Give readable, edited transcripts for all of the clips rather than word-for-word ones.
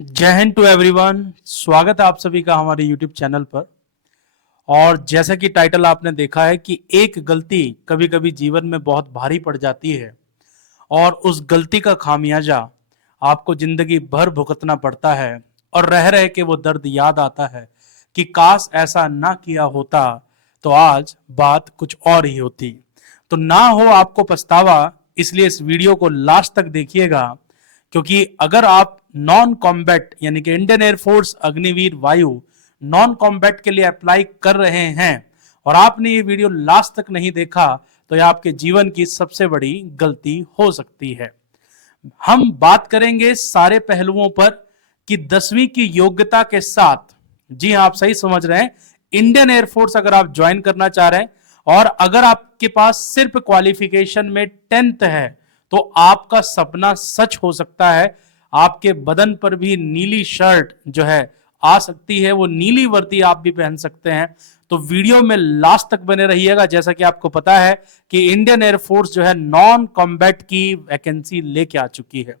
जय Hind to everyone. स्वागत है आप सभी का हमारे यूट्यूब चैनल पर। और जैसा कि टाइटल आपने देखा है कि एक गलती कभी कभी जीवन में बहुत भारी पड़ जाती है और उस गलती का खामियाजा आपको जिंदगी भर भुगतना पड़ता है और रह रहे के वो दर्द याद आता है कि काश ऐसा ना किया होता तो आज बात कुछ और ही होती। तो ना हो आपको पछतावा, इसलिए इस वीडियो को लास्ट तक देखिएगा, क्योंकि अगर आप नॉन कॉम्बैट यानी कि इंडियन एयरफोर्स अग्निवीर वायु नॉन कॉम्बैट के लिए अप्लाई कर रहे हैं और आपने ये वीडियो लास्ट तक नहीं देखा तो यह आपके जीवन की सबसे बड़ी गलती हो सकती है। हम बात करेंगे सारे पहलुओं पर कि 10वीं की योग्यता के साथ, जी हाँ आप सही समझ रहे हैं, इंडियन एयरफोर्स अगर आप ज्वाइन करना चाह रहे हैं और अगर आपके पास सिर्फ क्वालिफिकेशन में 10th है तो आपका सपना सच हो सकता है। आपके बदन पर भी नीली शर्ट जो है आ सकती है, वो नीली वर्दी आप भी पहन सकते हैं। तो वीडियो में लास्ट तक बने रहिएगा। जैसा कि आपको पता है कि इंडियन एयरफोर्स जो है नॉन कॉम्बैट की वैकेंसी लेके आ चुकी है।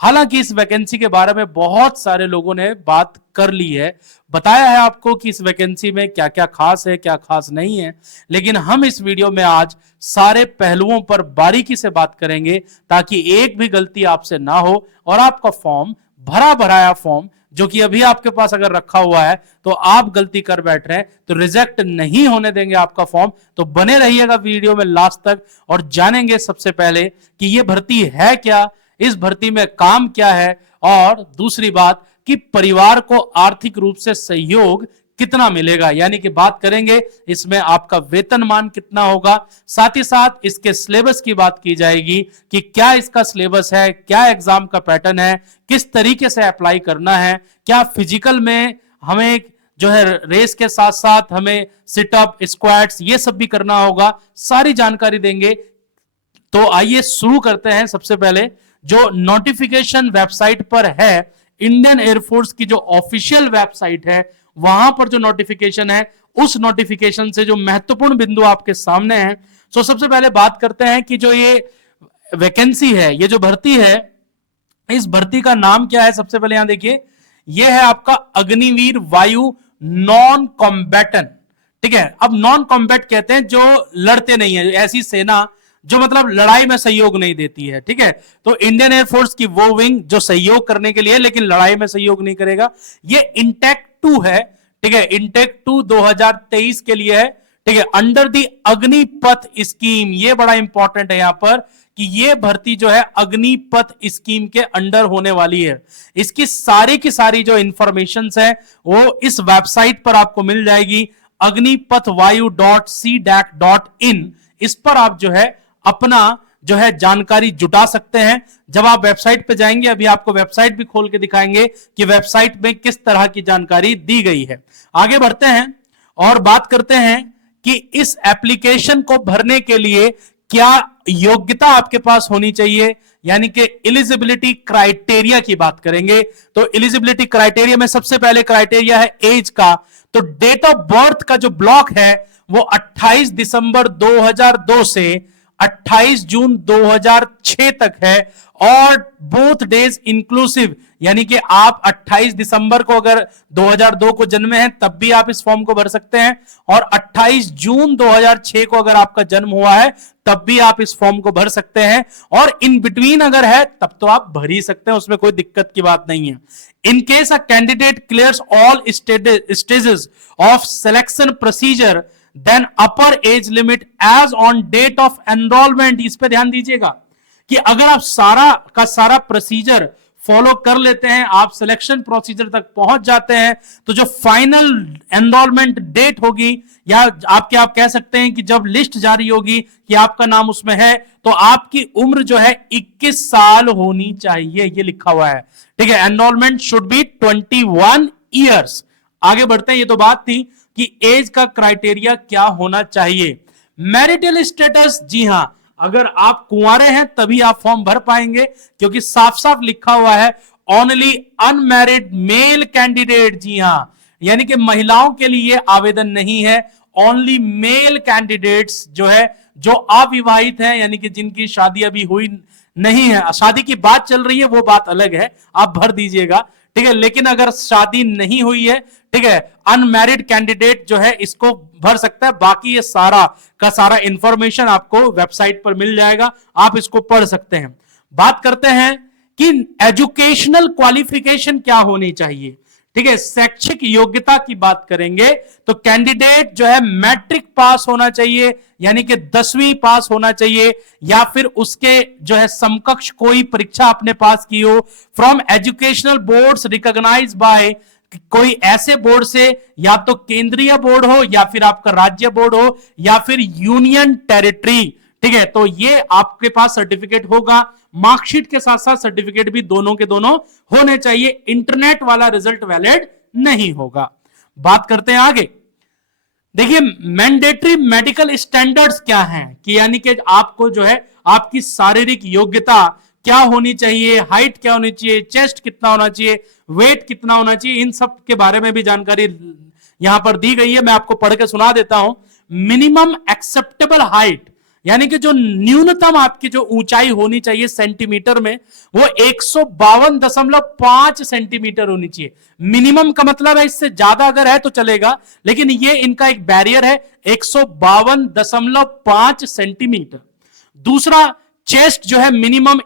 हालांकि इस वैकेंसी के बारे में बहुत सारे लोगों ने बात कर ली है, बताया है आपको कि इस वैकेंसी में क्या क्या खास है, क्या खास नहीं है, लेकिन हम इस वीडियो में आज सारे पहलुओं पर बारीकी से बात करेंगे ताकि एक भी गलती आपसे ना हो और आपका फॉर्म भरा भराया फॉर्म जो कि अभी आपके पास अगर रखा हुआ है तो आप गलती कर बैठ रहे हैं तो रिजेक्ट नहीं होने देंगे आपका फॉर्म। तो बने रहिएगा वीडियो में लास्ट तक और जानेंगे सबसे पहले कि यह भर्ती है क्या, इस भर्ती में काम क्या है, और दूसरी बात कि परिवार को आर्थिक रूप से सहयोग कितना मिलेगा, यानी कि बात करेंगे इसमें आपका वेतनमान कितना होगा। साथ ही साथ इसके सिलेबस की बात की जाएगी कि क्या इसका सिलेबस है, क्या एग्जाम का पैटर्न है, किस तरीके से अप्लाई करना है, क्या फिजिकल में हमें जो है रेस के साथ साथ हमें सिटअप स्क्वाट्स ये सब भी करना होगा, सारी जानकारी देंगे। तो आइए शुरू करते हैं। सबसे पहले जो नोटिफिकेशन वेबसाइट पर है, इंडियन एयरफोर्स की जो ऑफिशियल वेबसाइट है, वहां पर जो नोटिफिकेशन है उस नोटिफिकेशन से जो महत्वपूर्ण बिंदु आपके सामने हैं। तो सबसे पहले बात करते हैं कि जो ये वैकेंसी है, ये जो भर्ती है, इस भर्ती का नाम क्या है। सबसे पहले यहां देखिए, यह है आपका अग्निवीर वायु नॉन कॉम्बैटन। ठीक है, अब नॉन कॉम्बैट कहते हैं जो लड़ते नहीं है, ऐसी सेना जो मतलब लड़ाई में सहयोग नहीं देती है। ठीक है, तो इंडियन एयरफोर्स की वो विंग जो सहयोग करने के लिए लेकिन लड़ाई में सहयोग नहीं करेगा। ये इंटेक 2 है। ठीक है, इंटेक 2 2023 के लिए है। ठीक है, अंडर दी अग्निपथ स्कीम, ये बड़ा इंपॉर्टेंट है यहां पर कि ये भर्ती जो है अग्निपथ स्कीम के अंडर होने वाली है। इसकी सारी की सारी जो इंफॉर्मेशन है वो इस वेबसाइट पर आपको मिल जाएगी, अग्निपथवायु.cdac.in। इस पर आप जो है अपना जो है जानकारी जुटा सकते हैं। जब आप वेबसाइट पे जाएंगे, अभी आपको वेबसाइट भी खोल के दिखाएंगे कि वेबसाइट में किस तरह की जानकारी दी गई है। आगे बढ़ते हैं और बात करते हैं कि इस एप्लीकेशन को भरने के लिए क्या योग्यता आपके पास होनी चाहिए, यानी कि एलिजिबिलिटी क्राइटेरिया की बात करेंगे। तो एलिजिबिलिटी क्राइटेरिया में सबसे पहले क्राइटेरिया है एज का। तो डेट ऑफ बर्थ का जो ब्लॉक है वो 28 दिसंबर 2002 से 28 जून 2006 तक है, और बोथ डेज इंक्लूसिव, यानी कि आप 28 दिसंबर को अगर 2002 को जन्मे हैं तब भी आप इस फॉर्म को भर सकते हैं, और 28 जून 2006 को अगर आपका जन्म हुआ है तब भी आप इस फॉर्म को भर सकते हैं, और इन बिटवीन अगर है तब तो आप भर ही सकते हैं, उसमें कोई दिक्कत की बात नहीं है। In case a candidate clears all stages of selection procedure then upper age limit as on date of enrolment. इस पे ध्यान दीजिएगा कि अगर आप सारा का सारा प्रोसीजर फॉलो कर लेते हैं, आप सिलेक्शन प्रोसीजर तक पहुंच जाते हैं, तो जो फाइनल एनरोलमेंट डेट होगी, या आप कह सकते हैं कि जब लिस्ट जारी होगी कि आपका नाम उसमें है, तो आपकी उम्र जो है 21 साल होनी चाहिए, ये लिखा हुआ है। ठीक है, एनरोलमेंट शुड बी 21 ईयर्स। आगे बढ़ते हैं, ये तो बात थी कि एज का क्राइटेरिया क्या होना चाहिए। मैरिटल स्टेटस, जी हां, अगर आप कुंवारे हैं तभी आप फॉर्म भर पाएंगे, क्योंकि साफ साफ लिखा हुआ है ओनली अनमैरिड मेल कैंडिडेट। जी हां, यानी कि महिलाओं के लिए आवेदन नहीं है, ओनली मेल कैंडिडेट्स जो है, जो अविवाहित हैं, यानी कि जिनकी शादी अभी हुई नहीं है, शादी की बात चल रही है वो बात अलग है, आप भर दीजिएगा। ठीक है, लेकिन अगर शादी नहीं हुई है, ठीक है, अनमैरिड कैंडिडेट जो है इसको भर सकता है। बाकी ये सारा का सारा इंफॉर्मेशन आपको वेबसाइट पर मिल जाएगा, आप इसको पढ़ सकते हैं। बात करते हैं कि एजुकेशनल क्वालिफिकेशन क्या होनी चाहिए। ठीक है, शैक्षिक योग्यता की बात करेंगे तो कैंडिडेट जो है मैट्रिक पास होना चाहिए, यानी कि 10वीं पास होना चाहिए, या फिर उसके जो है समकक्ष कोई परीक्षा आपने पास की हो from educational boards recognised by, कोई ऐसे बोर्ड से, या तो केंद्रीय बोर्ड हो या फिर आपका राज्य बोर्ड हो या फिर यूनियन टेरिटरी। ठीक है, तो ये आपके पास सर्टिफिकेट होगा, मार्कशीट के साथ साथ सर्टिफिकेट भी दोनों के दोनों होने चाहिए। इंटरनेट वाला रिजल्ट वैलिड नहीं होगा। बात करते हैं आगे। देखिए मैंडेटरी मेडिकल स्टैंडर्ड्स क्या हैं, कि यानी कि आपको जो है आपकी शारीरिक योग्यता क्या होनी चाहिए, हाइट क्या होनी चाहिए, चेस्ट कितना होना चाहिए, वेट कितना होना चाहिए, इन सब के बारे में भी जानकारी यहां पर दी गई है। मैं आपको पढ़ के सुना देता हूं। मिनिमम एक्सेप्टेबल हाइट, यानी कि जो न्यूनतम आपकी जो ऊंचाई होनी चाहिए सेंटीमीटर में, वो 152.5 सेंटीमीटर होनी चाहिए। मिनिमम का मतलब है इससे ज्यादा अगर है तो चलेगा, लेकिन ये इनका एक बैरियर है 152.5 सेंटीमीटर। दूसरा, चेस्ट जो है मिनिमम,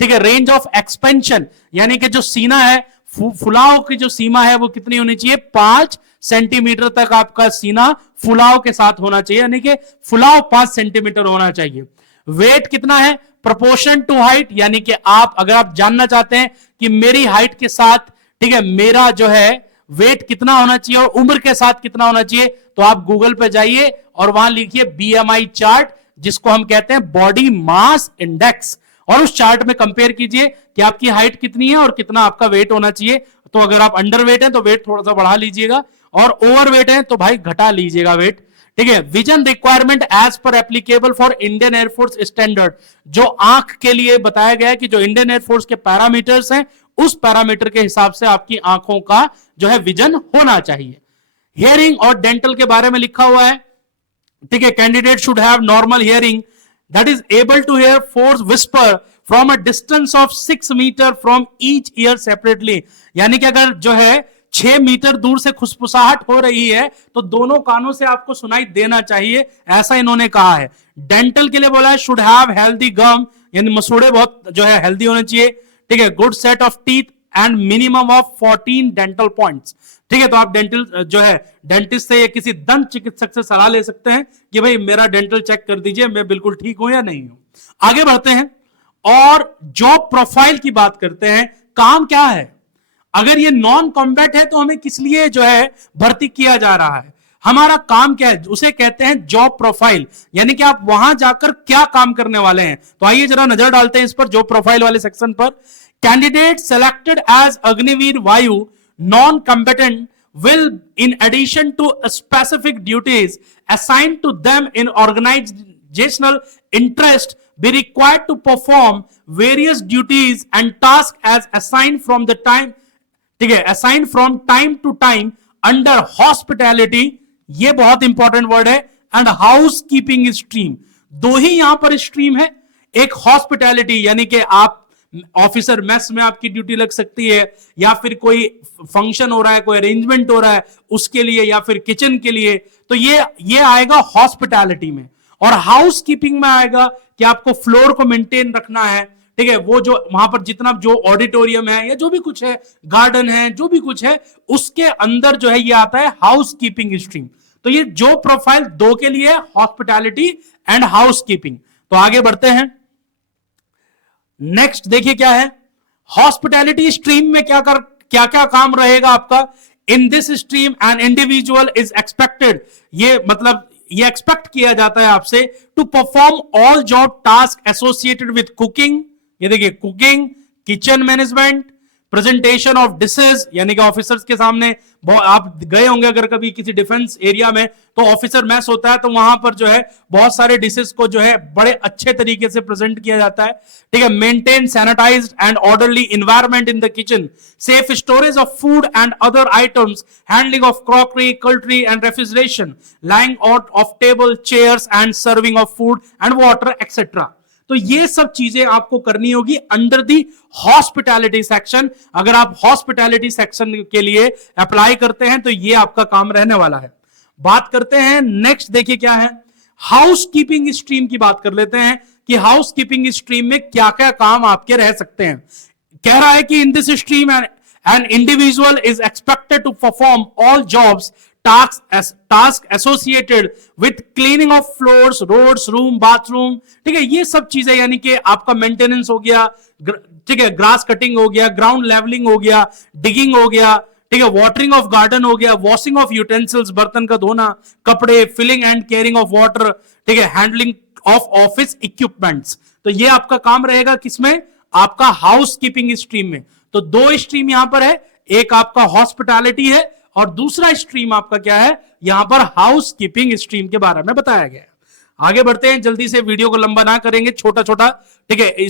ठीक है, रेंज ऑफ एक्सपेंशन, यानी कि जो सीना है, फुलाव की जो सीमा है वो कितनी होनी चाहिए, 5 सेंटीमीटर तक आपका सीना फुलाव के साथ होना चाहिए, यानी कि फुलाव 5 सेंटीमीटर होना चाहिए। वेट कितना है, प्रोपोर्शन टू हाइट, यानी कि आप अगर आप जानना चाहते हैं कि मेरी हाइट के साथ, ठीक है, मेरा जो है वेट कितना होना चाहिए और उम्र के साथ कितना होना चाहिए, तो आप गूगल पे जाइए और वहां लिखिए बीएमआई चार्ट, जिसको हम कहते हैं बॉडी मास इंडेक्स, और उस चार्ट में कंपेयर कीजिए कि आपकी हाइट कितनी है और कितना आपका वेट होना चाहिए। तो अगर आप अंडर वेट है तो वेट थोड़ा सा बढ़ा लीजिएगा, और ओवर वेट है तो भाई घटा लीजिएगा वेट। ठीक है, vision requirement as per applicable for Indian Air Force standard, जो आंख के लिए बताया गया है कि जो इंडियन एयरफोर्स के पैरामीटर्स हैं उस पैरामीटर के हिसाब से आपकी आंखों का जो है विजन होना चाहिए। हियरिंग और डेंटल के बारे में लिखा हुआ है, ठीक है, candidate should have normal hearing that is able to hear force whisper from a distance of 6 metre from each ear separately, यानी कि अगर जो है 6 मीटर दूर से खुसफुसाहट हो रही है तो दोनों कानों से आपको सुनाई देना चाहिए, ऐसा इन्होंने कहा है। डेंटल के लिए बोला है शुड हैव हेल्दी गम, यानी मसूड़े बहुत जो है हेल्दी होने चाहिए। ठीक है, good set of teeth and minimum of 14 dental points. ठीक है, तो आप डेंटल जो है डेंटिस्ट से या किसी दंत चिकित्सक से सलाह ले सकते हैं कि भाई मेरा डेंटल चेक कर दीजिए, मैं बिल्कुल ठीक हूं या नहीं हूं। आगे बढ़ते हैं और जॉब प्रोफाइल की बात करते हैं। काम क्या है, अगर ये नॉन कॉम्बैट है तो हमें किस लिए जो है भर्ती किया जा रहा है, हमारा काम क्या है, उसे कहते हैं जॉब प्रोफाइल, यानी कि आप वहां जाकर क्या काम करने वाले हैं। तो आइए जरा नजर डालते हैं इस पर, जॉब प्रोफाइल वाले सेक्शन पर। कैंडिडेट सेलेक्टेड एज अग्निवीर वायु non-combatant will, in addition to specific duties assigned to them in organizational interest, be required to perform various duties and tasks as assigned from the time, ठीक है, assigned from time to time under hospitality, ये बहुत important word है, and housekeeping stream। दो ही यहां पर stream है, एक हॉस्पिटैलिटी यानी कि आप ऑफिसर मेस में आपकी ड्यूटी लग सकती है, या फिर कोई फंक्शन हो रहा है, कोई अरेंजमेंट हो रहा है उसके लिए, या फिर किचन के लिए, तो ये आएगा हॉस्पिटैलिटी में। और हाउस कीपिंग में आएगा कि आपको फ्लोर को मेंटेन रखना है, ठीक है, वो जो वहां पर जितना जो ऑडिटोरियम है या जो भी कुछ है, गार्डन है, जो भी कुछ है, उसके अंदर जो है ये आता है हाउस कीपिंग स्ट्रीम। तो ये जो प्रोफाइल दो के लिए हॉस्पिटैलिटी एंड हाउस कीपिंग। तो आगे बढ़ते हैं, नेक्स्ट देखिए क्या है, हॉस्पिटैलिटी स्ट्रीम में क्या क्या काम रहेगा आपका। In this stream an individual is expected, ये मतलब ये एक्सपेक्ट किया जाता है आपसे, to perform all job task associated with cooking, ये देखिए cooking, kitchen management, presentation of dishes, यानी कि ऑफिसर्स के सामने, आप गए होंगे अगर कभी किसी डिफेंस एरिया में, तो ऑफिसर मैस होता है, तो वहां पर जो है बहुत सारे डिशेज को जो है बड़े अच्छे तरीके से प्रेजेंट किया जाता है। ठीक है, maintain sanitized and orderly environment in the kitchen, safe storage of food and other items, handling of crockery, cutlery and refrigeration, laying out of table, chairs and serving of food and water etcetera. तो ये सब चीजें आपको करनी होगी under the hospitality section. अगर आप hospitality section के लिए अप्लाई करते हैं तो ये आपका काम रहने वाला है। बात करते हैं नेक्स्ट, देखिए क्या है, हाउसकीपिंग स्ट्रीम की बात कर लेते हैं कि हाउसकीपिंग स्ट्रीम में क्या क्या काम आपके रह सकते हैं। कह रहा है कि in this stream an individual is expected to perform all jobs task associated with cleaning of floors, roads, room, bathroom, ठीक है, ये सब चीजें, यानी कि आपका मेंटेनेंस हो गया, ठीक है, ग्रास कटिंग हो गया, ग्राउंड लेवलिंग हो गया, डिगिंग हो गया, ठीक है, वाटरिंग ऑफ गार्डन हो गया, वॉशिंग ऑफ यूटेंसिल्स, बर्तन का धोना, कपड़े, filling and caring of water, ठीक है, हैंडलिंग ऑफ ऑफिस इक्विपमेंट्स। तो ये आपका काम रहेगा किसमें, आपका हाउसकीपिंग स्ट्रीम में। तो दो स्ट्रीम यहां पर है, एक आपका हॉस्पिटैलिटी है और दूसरा स्ट्रीम आपका क्या है, यहां पर हाउसकीपिंग स्ट्रीम के बारे में बताया गया है। आगे बढ़ते हैं, जल्दी से, वीडियो को लंबा ना करेंगे, छोटा छोटा, ठीक है,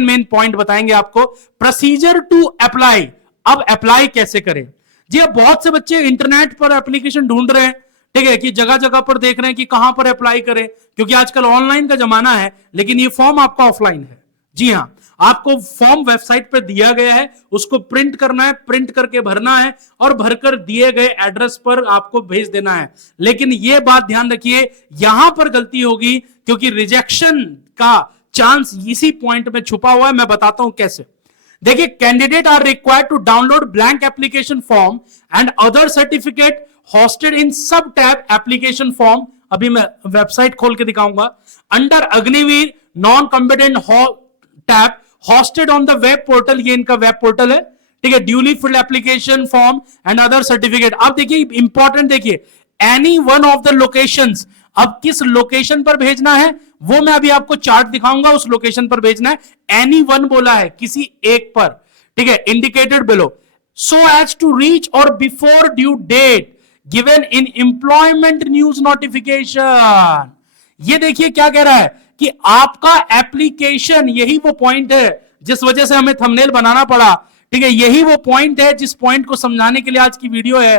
मेन पॉइंट बताएंगे आपको। प्रोसीजर टू अप्लाई, अब अप्लाई कैसे करें जी। अब बहुत से बच्चे इंटरनेट पर एप्लीकेशन ढूंढ रहे हैं, ठीक है, कि जगह जगह पर देख रहे हैं कि कहां पर अप्लाई करें, क्योंकि आजकल ऑनलाइन का जमाना है, लेकिन ये फॉर्म आपका ऑफलाइन है। जी हां, आपको फॉर्म वेबसाइट पर दिया गया है, उसको प्रिंट करना है, प्रिंट करके भरना है और भरकर दिए गए एड्रेस पर आपको भेज देना है। लेकिन यह बात ध्यान रखिए, यहां पर गलती होगी, क्योंकि रिजेक्शन का चांस इसी पॉइंट में छुपा हुआ है। मैं बताता हूं कैसे। देखिए, candidate are required to download blank application form and other certificate hosted in sub tab application form. अभी मैं वेबसाइट खोल के दिखाऊंगा। Under Agniveer non competent tab hosted on the web portal, ये इनका वेब पोर्टल है, ठीक है, duly field application form and other certificate. अब देखिए इंपॉर्टेंट, देखिए any one of the locations, अब किस लोकेशन पर भेजना है वो मैं अभी आपको चार्ट दिखाऊंगा, उस लोकेशन पर भेजना है। एनी वन बोला है, किसी एक पर, ठीक है, indicated below, so as to reach or before due date given in employment news notification. ये देखिए क्या कह रहा है कि आपका एप्लीकेशन, यही वो पॉइंट है जिस वजह से हमें थंबनेल बनाना पड़ा, ठीक है, यही वो पॉइंट है जिस पॉइंट को समझाने के लिए आज की वीडियो है,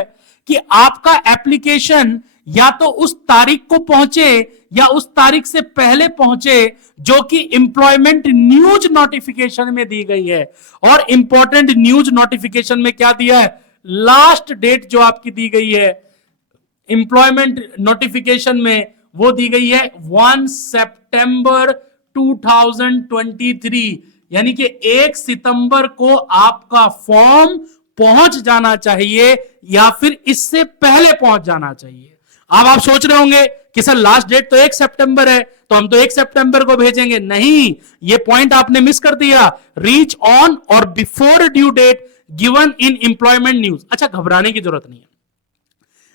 कि आपका एप्लीकेशन या तो उस तारीख को पहुंचे या उस तारीख से पहले पहुंचे जो कि इंप्लॉयमेंट न्यूज नोटिफिकेशन में दी गई है। और इंपॉर्टेंट न्यूज नोटिफिकेशन में क्या दिया है, लास्ट डेट जो आपकी दी गई है इंप्लॉयमेंट नोटिफिकेशन में, वो दी गई है 1 सितंबर 2023, यानी कि 1 सितंबर को आपका फॉर्म पहुंच जाना चाहिए या फिर इससे पहले पहुंच जाना चाहिए। अब आप सोच रहे होंगे कि सर लास्ट डेट तो 1 सितंबर है, तो हम तो 1 सितंबर को भेजेंगे। नहीं, ये पॉइंट आपने मिस कर दिया, reach on or before due date given in employment news. अच्छा, घबराने की जरूरत नहीं है।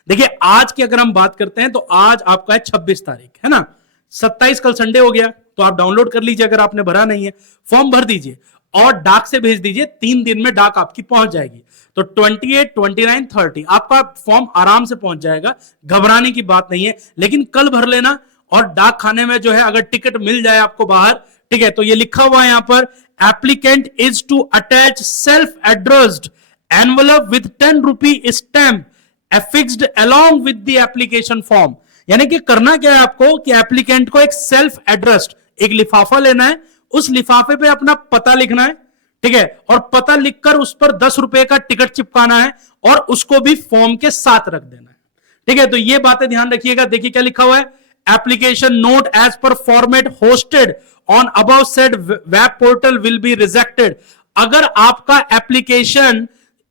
देखिए, आज की अगर हम बात करते हैं तो आज आपका है 26 तारीख, है ना, 27 कल संडे हो गया, तो आप डाउनलोड कर लीजिए, अगर आपने भरा नहीं है फॉर्म भर दीजिए और डाक से भेज दीजिए, 3 दिन में डाक आपकी पहुंच जाएगी। तो 28, 29, 30 आपका फॉर्म आराम से पहुंच जाएगा, घबराने की बात नहीं है। लेकिन कल भर लेना, और डाक खाने में जो है अगर टिकट मिल जाए आपको बाहर, ठीक है, तो ये लिखा हुआ है यहां पर, applicant is to attach self addressed envelope with 10 rupee stamp affixed along with the application form। यानी कि करना क्या है आपको कि एप्लीकेंट को एक सेल्फ एड्रेस्ड एक लिफाफा लेना है, उस लिफाफे पे अपना पता लिखना है, ठीक है, और पता लिखकर उस पर 10 रुपए का टिकट चिपकाना है और उसको भी फॉर्म के साथ रख देना है, ठीक है। तो ये बातें ध्यान रखिएगा। देखिए क्या लिखा हुआ है, application not as per format hosted on above said web portal will be rejected. अगर आपका एप्लीकेशन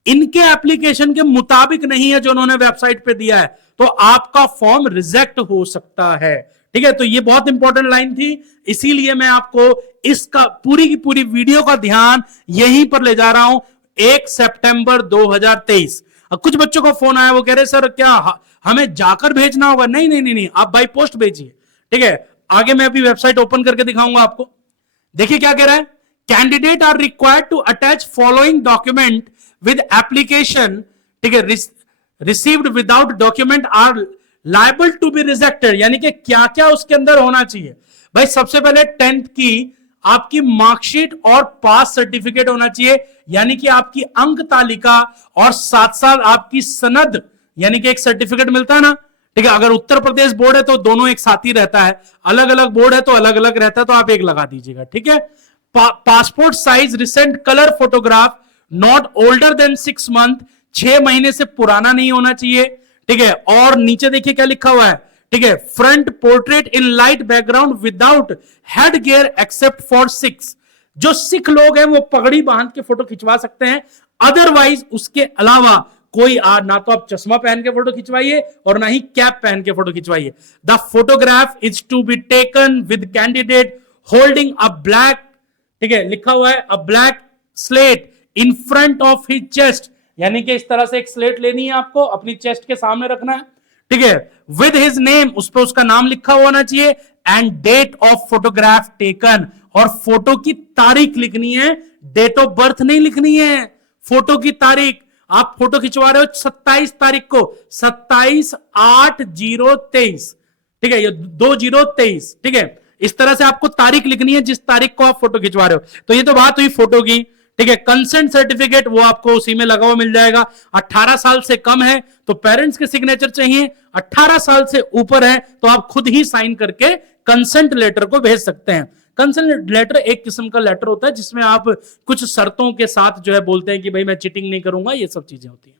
इनके एप्लीकेशन के मुताबिक नहीं है जो उन्होंने वेबसाइट पे दिया है, तो आपका फॉर्म रिजेक्ट हो सकता है, ठीक है। तो ये बहुत इंपॉर्टेंट लाइन थी, इसीलिए मैं आपको इसका पूरी की पूरी वीडियो का ध्यान यहीं पर ले जा रहा हूं। 1 सितंबर 2023। अब कुछ बच्चों का फोन आया, वो कह रहे सर क्या हमें जाकर भेजना होगा? नहीं नहीं नहीं नहीं, आप बाई पोस्ट भेजिए, ठीक है। आगे मैं अभी वेबसाइट ओपन करके दिखाऊंगा आपको। देखिए क्या कह रहा है, candidate are required to attach following document with application, ठीक है, received without document are liable to be rejected. यानी कि क्या क्या उसके अंदर होना चाहिए भाई, सबसे पहले 10th की आपकी मार्कशीट और पास सर्टिफिकेट होना चाहिए, यानी कि आपकी अंक तालिका, और साथ साथ आपकी सनद, यानी कि एक सर्टिफिकेट मिलता है ना, ठीक है, अगर उत्तर प्रदेश बोर्ड है तो दोनों एक साथ ही रहता है, अलग अलग बोर्ड है तो अलग अलग रहता है, तो आप एक लगा दीजिएगा। ठीक है, passport size recent colour photograph not older than 6 month, 6 महीने से पुराना नहीं होना चाहिए। ठीक है, और नीचे देखिए क्या लिखा हुआ है। ठीक है, front portrait in light background without head gear except for six, जो सिख लोग हैं वो पगड़ी बांध के फोटो खिंचवा सकते हैं, अदरवाइज उसके अलावा कोई ना तो आप चश्मा पहन के फोटो खिंचवाइए और ना ही कैप पहन के फोटो खिंचवाइए। The photograph is to be taken with candidate holding a black, ठीक है लिखा हुआ है, a black slate in front of his chest, यानी कि इस तरह से एक स्लेट लेनी है आपको, अपनी चेस्ट के सामने रखना है। ठीक है, विद हिज नेम, उस पर उसका नाम लिखा होना चाहिए, and date of photograph taken, और फोटो की तारीख लिखनी है, डेट ऑफ बर्थ नहीं लिखनी है, फोटो की तारीख। आप फोटो खिंचवा रहे हो 27 तारीख को, 27/8/023, ठीक है, ये 2023, ठीक है, इस तरह से आपको तारीख लिखनी है जिस तारीख को आप फोटो खिंचवा रहे हो। तो ये तो बात हुई फोटो की। ठीक है, कंसेंट सर्टिफिकेट वो आपको उसी में लगा हुआ मिल जाएगा। 18 साल से कम है तो पेरेंट्स के सिग्नेचर चाहिए, 18 साल से ऊपर है तो आप खुद ही साइन करके कंसेंट लेटर को भेज सकते हैं। कंसेंट लेटर एक किस्म का लेटर होता है जिसमें आप कुछ शर्तों के साथ जो है बोलते हैं कि भाई मैं चीटिंग नहीं करूंगा, ये सब चीजें होती हैं।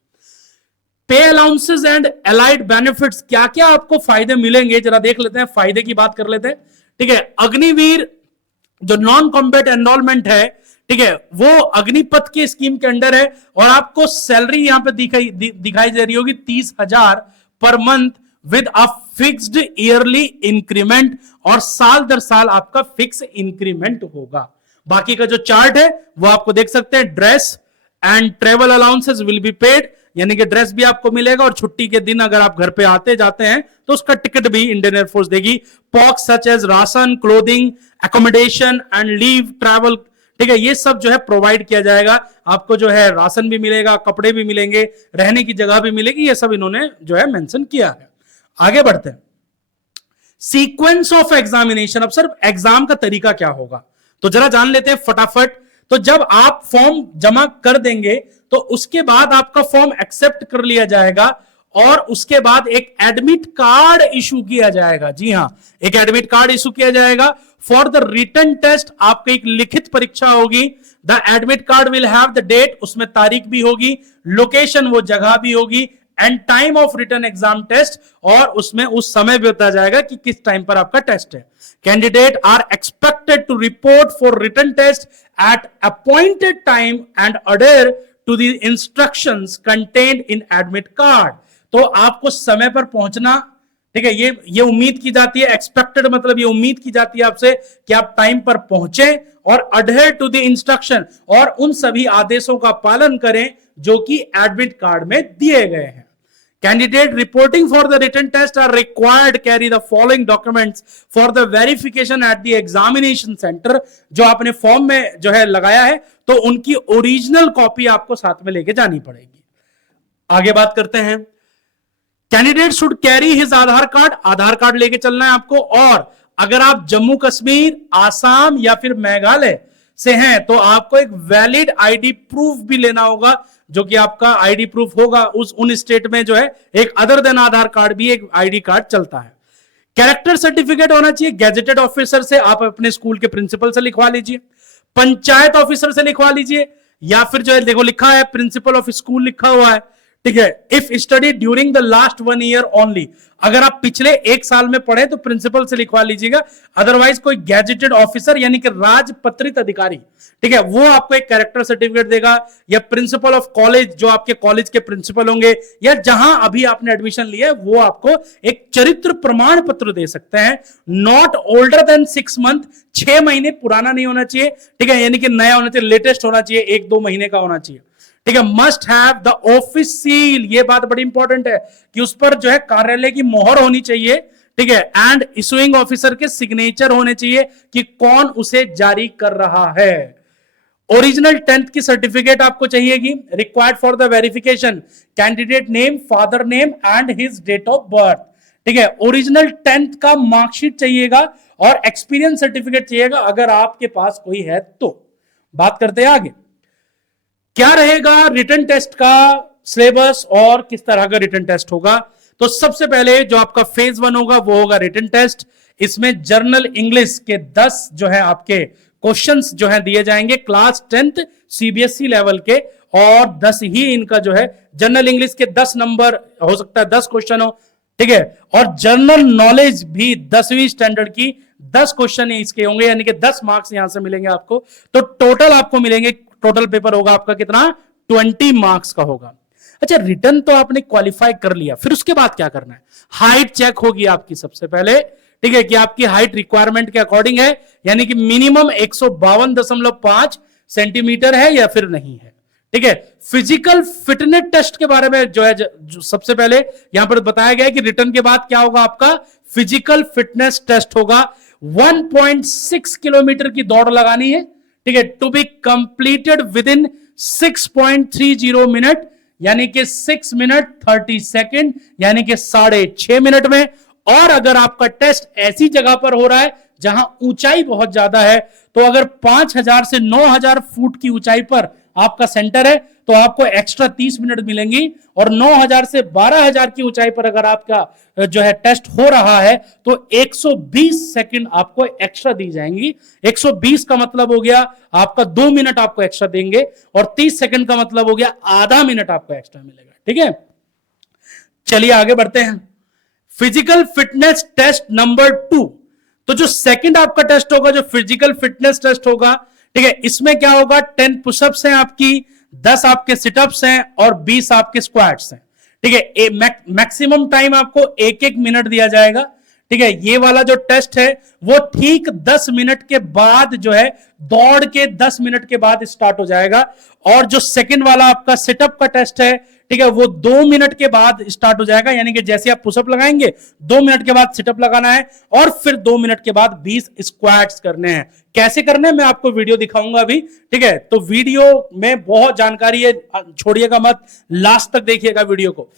पे अलाउंसेस एंड एलाइड बेनिफिट्स, क्या क्या आपको फायदे मिलेंगे जरा देख लेते हैं, फायदे की बात कर लेते हैं। ठीक है, अग्निवीर जो नॉन कॉम्बैट एनरोलमेंट है, ठीक है, वो अग्निपथ की स्कीम के अंडर है, और आपको सैलरी यहां पे दिखाई दे रही होगी 30,000 per month with a fixed yearly increment, और साल दर साल आपका फिक्स इंक्रीमेंट होगा। बाकी का जो चार्ट है वो आपको देख सकते हैं। Dress and travel allowances will be paid, यानी कि ड्रेस भी आपको मिलेगा, और छुट्टी के दिन अगर आप घर पे आते जाते हैं तो उसका टिकट भी इंडियन एयरफोर्स देगी। Perks such as ration, clothing, accommodation and leave, travel, ठीक है, ये सब जो है प्रोवाइड किया जाएगा। आपको जो है राशन भी मिलेगा, कपड़े भी मिलेंगे, रहने की जगह भी मिलेगी, ये सब इन्होंने जो है मेंशन किया है। आगे बढ़ते हैं, सीक्वेंस ऑफ एग्जामिनेशन। अब सर एग्जाम का तरीका क्या होगा, तो जरा जान लेते हैं फटाफट। तो जब आप फॉर्म जमा कर देंगे तो उसके बाद आपका फॉर्म एक्सेप्ट कर लिया जाएगा, और उसके बाद एक एडमिट कार्ड इशू किया जाएगा। जी हां, एक एडमिट कार्ड इशू किया जाएगा फॉर द रिटन टेस्ट। आपकी एक लिखित परीक्षा होगी। The admit card will have the date, उसमें तारीख भी होगी, लोकेशन वो जगह भी होगी, and time of written exam test, और उसमें उस समय भी बताया जाएगा कि किस टाइम पर आपका टेस्ट है। Candidate are expected to report for written test at appointed time and adhere to the instructions contained in admit card. तो आपको समय पर पहुंचना, ठीक है, ये उम्मीद की जाती है। एक्सपेक्टेड मतलब ये उम्मीद की जाती है आपसे कि आप टाइम पर पहुंचे, और अडेयर टू द इंस्ट्रक्शन, और उन सभी आदेशों का पालन करें जो कि एडमिट कार्ड में दिए गए हैं। Candidate reporting for the written test are required carry the following documents for the verification at the examination centre. जो आपने फॉर्म में जो है लगाया है तो उनकी ओरिजिनल कॉपी आपको साथ में लेके जानी पड़ेगी। आगे बात करते हैं, candidate should carry his Aadhaar card, Aadhaar card लेके चलना है आपको। और अगर आप जम्मू कश्मीर, आसाम या फिर मेघालय से हैं तो आपको एक वैलिड आईडी प्रूफ भी लेना होगा, जो कि आपका आईडी प्रूफ होगा उन स्टेट में जो है एक अदर देन आधार कार्ड भी एक आईडी कार्ड चलता है। कैरेक्टर सर्टिफिकेट होना चाहिए गैजेटेड ऑफिसर से, आप अपने स्कूल के प्रिंसिपल से लिखवा लीजिए, पंचायत ऑफिसर से लिखवा लीजिए, या फिर जो है देखो लिखा है प्रिंसिपल ऑफ स्कूल लिखा हुआ है। ठीक है, if study during the last 1 year only, अगर आप पिछले 1 साल में पढ़े तो प्रिंसिपल से लिखवा लीजिएगा, अदरवाइज कोई गैजेटेड ऑफिसर यानी कि राजपत्रित अधिकारी, ठीक है, वो आपको एक कैरेक्टर सर्टिफिकेट देगा, या प्रिंसिपल ऑफ कॉलेज, जो आपके कॉलेज के प्रिंसिपल होंगे, या जहां अभी आपने एडमिशन लिया है वो आपको एक चरित्र प्रमाण पत्र दे सकते हैं। नॉट ओल्डर देन 6 मंथ, 6 महीने पुराना नहीं होना चाहिए, ठीक है, यानी कि नया होना चाहिए, लेटेस्ट होना चाहिए, 1-2 महीने का होना चाहिए। ठीक है, must have the office seal, ये बात बड़ी इंपॉर्टेंट है कि उस पर जो है कार्यालय की मोहर होनी चाहिए। ठीक है, एंड इशुइंग ऑफिसर के सिग्नेचर होने चाहिए कि कौन उसे जारी कर रहा है। ओरिजिनल 10th की सर्टिफिकेट आपको चाहिएगी। Required for the verification candidate name, father name and his date of birth. ठीक है, ओरिजिनल 10th का मार्कशीट चाहिएगा, और एक्सपीरियंस सर्टिफिकेट चाहिएगा अगर आपके पास कोई है तो। बात करते हैं आगे, क्या रहेगा रिटन टेस्ट का सिलेबस और किस तरह का रिटन टेस्ट होगा। तो सबसे पहले जो आपका फेज 1 होगा वो होगा रिटन टेस्ट। इसमें जर्नल इंग्लिश के 10 जो है आपके क्वेश्चंस जो है दिए जाएंगे क्लास 10th सीबीएसई लेवल के, और 10 ही इनका जो है जनरल इंग्लिश के 10 नंबर हो सकता है 10 क्वेश्चन हो, ठीक है। और जनरल नॉलेज भी 10वीं स्टैंडर्ड की 10 क्वेश्चन इसके होंगे, यानी कि 10 मार्क्स यहां से मिलेंगे आपको। तो टोटल आपको मिलेंगे, टोटल पेपर होगा आपका कितना, 20 मार्क्स का होगा। अच्छा, रिटर्न तो आपने क्वालिफाई कर लिया, फिर उसके बाद क्या करना है, हाइट चेक होगी आपकी सबसे पहले, ठीक है, कि आपकी हाइट रिक्वायरमेंट के अकॉर्डिंग है, यानी कि मिनिमम 152.5 सेंटीमीटर है या फिर नहीं है, ठीक है। फिजिकल फिटनेस टेस्ट के बारे में जो है जो सबसे पहले यहां पर बताया गया है कि रिटर्न के बाद क्या होगा, आपका फिजिकल फिटनेस टेस्ट होगा। 1.6 किलोमीटर की दौड़ लगानी है, ठीक है, to be completed within 6.30 minute, यानी कि 6 मिनट 30 सेकेंड, यानी कि 6.5 मिनट में। और अगर आपका टेस्ट ऐसी जगह पर हो रहा है जहां ऊंचाई बहुत ज्यादा है, तो अगर 5000 से 9000 फुट की ऊंचाई पर आपका सेंटर है तो आपको एक्स्ट्रा 30 मिनट मिलेंगी, और 9000 से 12000 की ऊंचाई पर अगर आपका जो है टेस्ट हो रहा है तो 120 सेकंड आपको एक्स्ट्रा दी जाएंगी। 120 का मतलब हो गया आपका 2 मिनट आपको एक्स्ट्रा देंगे, और 30 सेकंड का मतलब हो गया आधा मिनट आपको एक्स्ट्रा मिलेगा, ठीक है। चलिए आगे बढ़ते हैं। फिजिकल फिटनेस टेस्ट नंबर 2, तो जो सेकंड आपका टेस्ट होगा, जो फिजिकल फिटनेस टेस्ट होगा, ठीक है, इसमें क्या होगा, 10 पुशअप्स हैं आपकी, 10 आपके सिटअप्स हैं और 20 आपके स्क्वाट्स हैं, ठीक है। मैक्सिमम टाइम आपको 1-1 मिनट दिया जाएगा, ठीक है। ये वाला जो टेस्ट है वो ठीक 10 मिनट के बाद जो है, दौड़ के 10 मिनट के बाद स्टार्ट हो जाएगा। और जो सेकंड वाला आपका सिटअप का टेस्ट है, ठीक है, वो 2 मिनट के बाद स्टार्ट हो जाएगा, यानी कि जैसे आप पुशअप लगाएंगे 2 मिनट के बाद सिटअप लगाना है, और फिर 2 मिनट के बाद 20 स्क्वाट्स करने हैं। कैसे करने हैं मैं आपको वीडियो दिखाऊंगा अभी, ठीक है। तो वीडियो में बहुत जानकारी है, छोड़िएगा मत, लास्ट तक देखिएगा वीडियो को।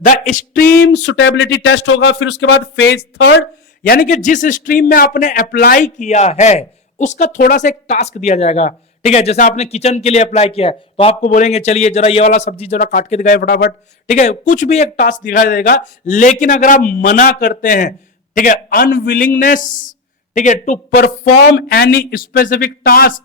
द स्ट्रीम सुटेबिलिटी टेस्ट होगा, फिर उसके बाद फेज 3, यानी कि जिस स्ट्रीम में आपने अप्लाई किया है उसका थोड़ा सा एक टास्क दिया जाएगा, ठीक है। जैसे आपने किचन के लिए अप्लाई किया है तो आपको बोलेंगे चलिए जरा ये वाला सब्जी जरा काट के दिखाए फटाफट, ठीक है, कुछ भी एक टास्क दिखाई देगा। लेकिन अगर आप मना करते हैं, ठीक है, अनविलिंगनेस, ठीक है, to perform any specific task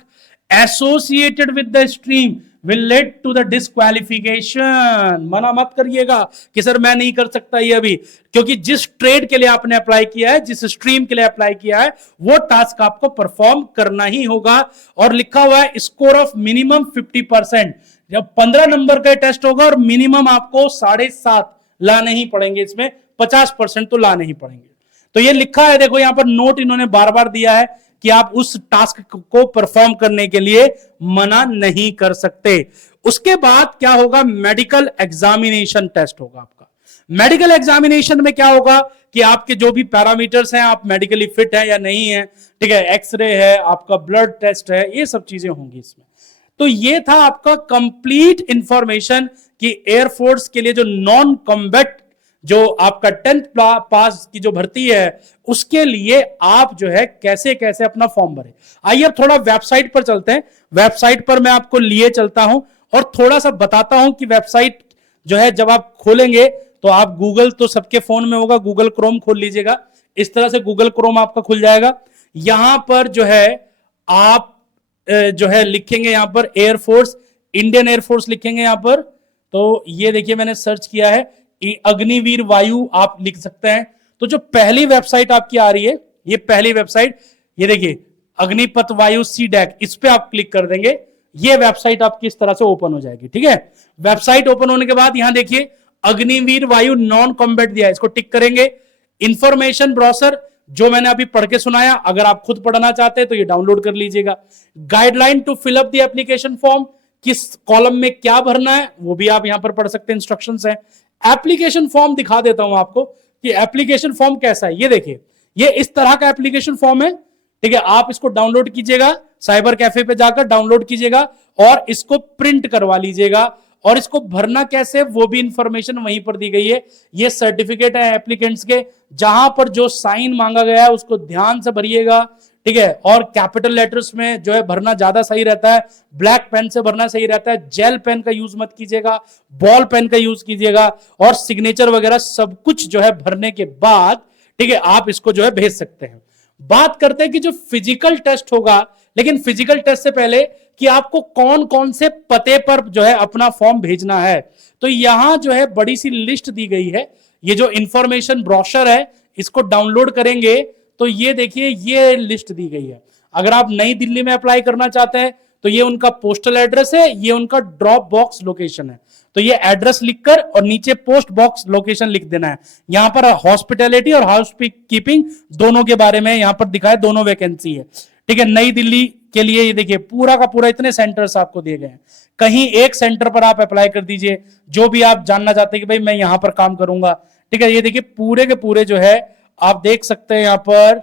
associated with the stream will lead to the disqualification. मना मत करिएगा कि सर मैं नहीं कर सकता ये अभी, क्योंकि जिस ट्रेड के लिए आपने अप्लाई किया है, जिस स्ट्रीम के लिए अप्लाई किया है, वो टास्क आपको परफॉर्म करना ही होगा। और लिखा हुआ है स्कोर ऑफ मिनिमम 50%। जब 15 नंबर का टेस्ट होगा और मिनिमम आपको 7.5 लाने ही पड़ेंगे, इसमें 50% तो लाने ही पड़ेंगे। तो ये लिखा है, देखो यहां पर नोट इन्होंने बार बार दिया है कि आप उस टास्क को परफॉर्म करने के लिए मना नहीं कर सकते। उसके बाद क्या होगा, मेडिकल एग्जामिनेशन टेस्ट होगा आपका। मेडिकल एग्जामिनेशन में क्या होगा कि आपके जो भी पैरामीटर्स हैं, आप मेडिकली फिट है या नहीं है, ठीक है, एक्सरे है, आपका ब्लड टेस्ट है, ये सब चीजें होंगी इसमें। तो ये था आपका कंप्लीट इंफॉर्मेशन कि एयरफोर्स के लिए जो नॉन कॉम्बैट जो आपका 10th पास की जो भर्ती है उसके लिए आप जो है कैसे कैसे अपना फॉर्म भरें। आइए अब थोड़ा वेबसाइट पर चलते हैं। वेबसाइट पर मैं आपको लिए चलता हूं और थोड़ा सा बताता हूं कि वेबसाइट जो है जब आप खोलेंगे तो आप गूगल तो सबके फोन में होगा, गूगल क्रोम खोल लीजिएगा। इस तरह से गूगल क्रोम आपका खुल जाएगा। यहां पर जो है आप जो है लिखेंगे यहां पर एयरफोर्स, इंडियन एयरफोर्स लिखेंगे यहां पर। तो ये देखिए मैंने सर्च किया है, अग्निवीर वायु आप लिख सकते हैं। तो जो पहली वेबसाइट आपकी आ रही है, ये पहली वेबसाइट, ये देखिए अग्निपथ वायु सीडैक, इस पे आप क्लिक कर देंगे, ये वेबसाइट आपकी इस तरह से ओपन हो जाएगी, ठीक है। वेबसाइट ओपन होने के बाद यहां देखिए अग्निवीर वायु नॉन कॉम्बैट दिया है, इसको टिक करेंगे। इंफॉर्मेशन ब्राउजर जो मैंने अभी पढ़ के सुनाया, अगर आप खुद पढ़ना चाहते हैं तो ये डाउनलोड कर लीजिएगा। Guideline to fill up the application form, किस कॉलम में क्या भरना है वो भी आप यहां पर पढ़ सकते हैं, इंस्ट्रक्शंस हैं। एप्लीकेशन फॉर्म दिखा देता हूं आपको कि एप्लीकेशन फॉर्म कैसा है। ये देखिए, ये इस तरह का एप्लीकेशन फॉर्म है, ठीक है। आप इसको डाउनलोड कीजिएगा, साइबर कैफे पे जाकर डाउनलोड कीजिएगा और इसको प्रिंट करवा लीजिएगा। और इसको भरना कैसे वो भी इंफॉर्मेशन वहीं पर दी गई है। ये सर्टिफिकेट है एप्लीकेंट्स के, जहां पर जो साइन मांगा गया है उसको ध्यान से भरिएगा, ठीक है, और कैपिटल लेटर्स में जो है भरना ज्यादा सही रहता है, ब्लैक पेन से भरना सही रहता है, जेल पेन का यूज मत कीजिएगा, बॉल पेन का यूज कीजिएगा, और सिग्नेचर वगैरह सब कुछ जो है भरने के बाद, ठीक है, आप इसको जो है भेज सकते हैं। बात करते हैं कि जो फिजिकल टेस्ट होगा, लेकिन फिजिकल टेस्ट से पहले कि आपको कौन कौन से पते पर जो है अपना फॉर्म भेजना है, तो यहां जो है बड़ी सी लिस्ट दी गई है। ये जो इंफॉर्मेशन ब्रोशर है इसको डाउनलोड करेंगे तो ये देखिए ये लिस्ट दी गई है। अगर आप नई दिल्ली में अप्लाई करना चाहते हैं तो ये उनका पोस्टल एड्रेस है, ये उनका ड्रॉप बॉक्स लोकेशन है, तो ये एड्रेस लिखकर और नीचे पोस्ट बॉक्स लोकेशन लिख देना है। यहां पर हॉस्पिटैलिटी और हाउस कीपिंग दोनों के बारे में यहां पर दिखाए, दोनों वैकेंसी है, ठीक है। नई दिल्ली के लिए ये देखिए पूरा का पूरा इतने सेंटर्स आपको दिए गए हैं, कहीं एक सेंटर पर आप अप्लाई कर दीजिए जो भी आप जानना चाहते हैं कि भाई मैं यहां पर काम करूंगा, ठीक है। ये देखिए पूरे के पूरे जो है आप देख सकते हैं यहां पर,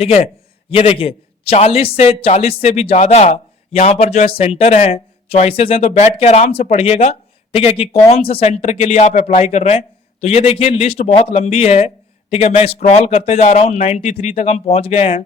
ठीक है। ये देखिए 40 से भी ज्यादा यहां पर जो है सेंटर हैं, चॉइसेस हैं, तो बैठ के आराम से पढ़िएगा, ठीक है, कि कौन से सेंटर के लिए आप अप्लाई कर रहे हैं। तो ये देखिए लिस्ट बहुत लंबी है, ठीक है, मैं स्क्रॉल करते जा रहा हूं, 93 तक हम पहुंच गए हैं,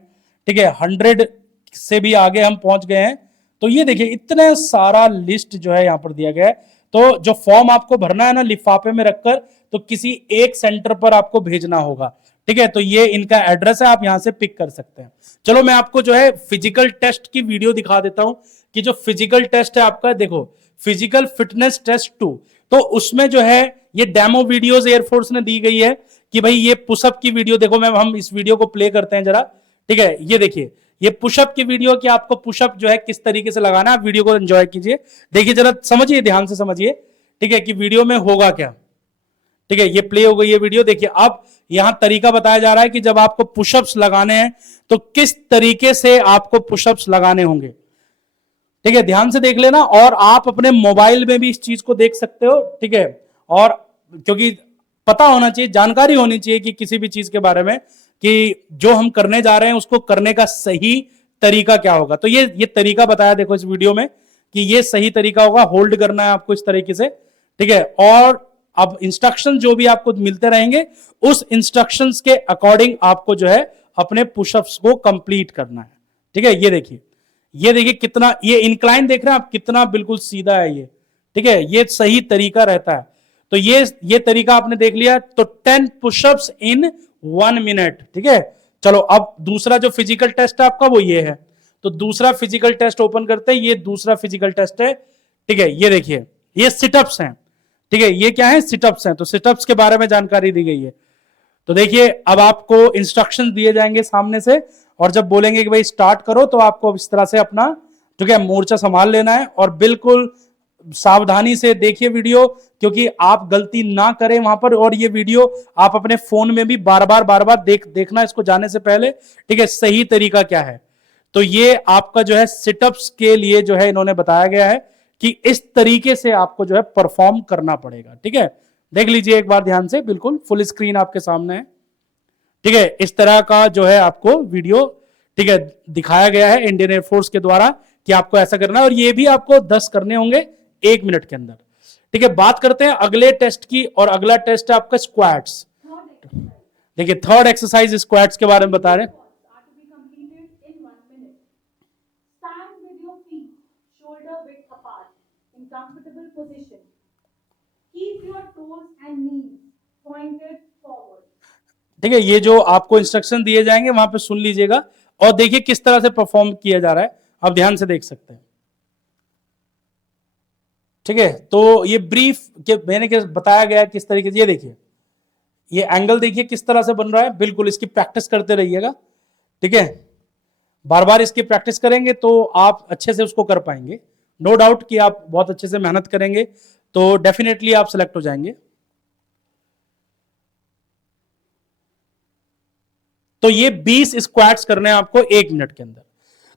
ठीक है, 100 से भी आगे हम पहुंच गए हैं। तो ये देखिए इतना सारा लिस्ट जो है यहां पर दिया गया है। तो जो फॉर्म आपको भरना है ना लिफाफे में रखकर, तो किसी एक सेंटर पर आपको भेजना होगा, ठीक है। तो ये इनका एड्रेस है, आप यहां से पिक कर सकते हैं। चलो मैं आपको जो है फिजिकल टेस्ट की वीडियो दिखा देता हूं कि जो फिजिकल टेस्ट है आपका, देखो फिजिकल फिटनेस टेस्ट 2, तो उसमें जो है ये डेमो वीडियोस एयरफोर्स ने दी गई है कि भाई ये पुशअप की वीडियो देखो, मैं हम इस वीडियो को प्ले करते हैं जरा, ठीक है। ये देखिए ये पुशअप की वीडियो कि आपको पुशअप जो है किस तरीके से लगाना है, आप वीडियो को एंजॉय कीजिए, देखिए जरा समझिए, ध्यान से समझिए, ठीक है, कि वीडियो में होगा क्या, ठीक है। ये प्ले हो गई ये वीडियो, देखिए अब यहां तरीका बताया जा रहा है कि जब आपको पुशअप्स लगाने हैं तो किस तरीके से आपको पुशअप्स लगाने होंगे, ठीक है, ध्यान से देख लेना। और आप अपने मोबाइल में भी इस चीज को देख सकते हो, ठीक है, और क्योंकि पता होना चाहिए, जानकारी होनी चाहिए कि किसी भी चीज के बारे में कि जो हम करने जा रहे हैं उसको करने का सही तरीका क्या होगा। तो ये तरीका बताया देखो इस वीडियो में कि ये सही तरीका होगा, होल्ड करना है आपको इस तरीके से, ठीक है। और अब इंस्ट्रक्शन जो भी आपको मिलते रहेंगे उस इंस्ट्रक्शंस के अकॉर्डिंग आपको जो है अपने पुशअप्स को कंप्लीट करना है, ठीक है। ये देखिए कितना ये इंक्लाइन देख रहे हैं आप, कितना बिल्कुल सीधा है ये, ठीक है, ये सही तरीका रहता है। तो ये तरीका आपने देख लिया, तो 10 पुशअप्स इन 1 मिनट, ठीक है। चलो अब दूसरा जो फिजिकल टेस्ट है आपका वो ये है, तो दूसरा फिजिकल टेस्ट ओपन करते हैं, ये दूसरा फिजिकल टेस्ट है, ठीक है। ये देखिए ये सिटअप्स हैं, ठीक है, ये क्या है, सिटअप्स हैं, तो सिटअप्स के बारे में जानकारी दी गई है। तो देखिए अब आपको इंस्ट्रक्शन दिए जाएंगे सामने से, और जब बोलेंगे कि भाई स्टार्ट करो तो आपको इस तरह से अपना ठीक है मोर्चा संभाल लेना है, और बिल्कुल सावधानी से देखिए वीडियो, क्योंकि आप गलती ना करें वहां पर। और ये वीडियो आप अपने फोन में भी बार बार देखना इसको जाने से पहले, ठीक है, सही तरीका क्या है। तो ये आपका जो है सिटअप्स के लिए जो है इन्होंने बताया गया है कि इस तरीके से आपको जो है परफॉर्म करना पड़ेगा, ठीक है। देख लीजिए एक बार ध्यान से, बिल्कुल फुल स्क्रीन आपके सामने है, ठीक है। इस तरह का जो है आपको वीडियो, ठीक है, दिखाया गया है इंडियन एयरफोर्स के द्वारा कि आपको ऐसा करना है, और ये भी आपको 10 करने होंगे 1 मिनट के अंदर, ठीक है। बात करते हैं अगले टेस्ट की, और अगला टेस्ट है आपका स्क्वाट्स। देखिए थर्ड एक्सरसाइज स्क्वाट्स के बारे में बता रहे हैं। ठीक है, ये जो आपको इंस्ट्रक्शन दिए जाएंगे वहां पे सुन लीजिएगा, और देखिए किस तरह से परफॉर्म किया जा रहा है, आप ध्यान से देख सकते हैं, ठीक है। तो ये ब्रीफ के मैंने बताया गया किस तरीके से, ये देखिए ये एंगल देखिए किस तरह से बन रहा है, बिल्कुल इसकी प्रैक्टिस करते रहिएगा, ठीक है। बार बार इसकी प्रैक्टिस करेंगे तो आप अच्छे से उसको कर पाएंगे, नो डाउट कि आप बहुत अच्छे से मेहनत करेंगे तो डेफिनेटली आप सिलेक्ट हो जाएंगे। तो ये 20 स्क्वाट्स करने हैं आपको 1 मिनट के अंदर।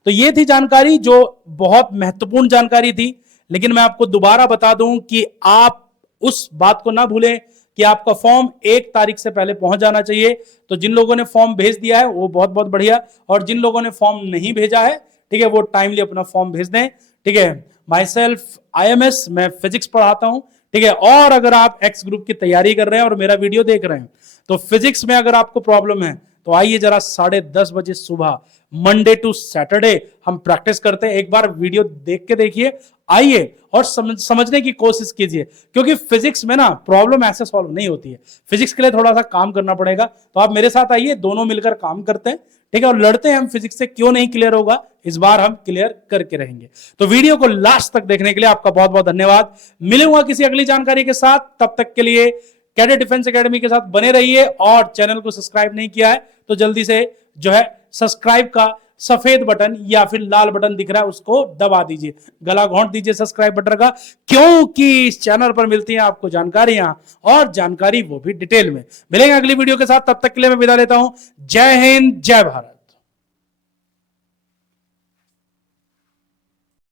तो ये थी जानकारी जो बहुत महत्वपूर्ण जानकारी थी, लेकिन मैं आपको दोबारा बता दूं कि आप उस बात को ना भूलें कि आपका फॉर्म 1 तारीख से पहले पहुंच जाना चाहिए। तो जिन लोगों ने फॉर्म भेज दिया है वो बहुत बहुत बढ़िया, और जिन लोगों ने फॉर्म नहीं भेजा है, ठीक है, वो टाइमली अपना फॉर्म भेज दें, ठीक है। माई सेल्फ IMS, मैं फिजिक्स पढ़ाता हूं, ठीक है। और अगर आप एक्स ग्रुप की तैयारी कर रहे हैं और मेरा वीडियो देख रहे हैं, तो फिजिक्स में अगर आपको प्रॉब्लम है तो आइए जरा 10:30 बजे सुबह मंडे टू सैटरडे हम प्रैक्टिस करते हैं। एक बार वीडियो देख के देखिए, आइए और समझने की कोशिश कीजिए, क्योंकि फिजिक्स में ना प्रॉब्लम ऐसे सॉल्व नहीं होती है। फिजिक्स के लिए थोड़ा सा काम करना पड़ेगा। तो आप मेरे साथ आइए, दोनों मिलकर काम करते हैं, ठीक है, और लड़ते हैं हम फिजिक्स से। क्यों नहीं क्लियर होगा, इस बार हम क्लियर करके रहेंगे। तो वीडियो को लास्ट तक देखने के लिए आपका बहुत बहुत धन्यवाद। मिलूंगा किसी अगली जानकारी के साथ, तब तक के लिए कैडेट डिफेंस एकेडमी के साथ बने रहिए। और चैनल को सब्सक्राइब नहीं किया है तो जल्दी से जो है सब्सक्राइब का सफेद बटन या फिर लाल बटन दिख रहा है उसको दबा दीजिए, गला घोंट दीजिए सब्सक्राइब बटन का, क्योंकि इस चैनल पर मिलती हैं आपको जानकारियां, और जानकारी वो भी डिटेल में। मिलेंगे अगली वीडियो के साथ, तब तक के लिए मैं विदा लेता हूं। जय हिंद, जय भारत।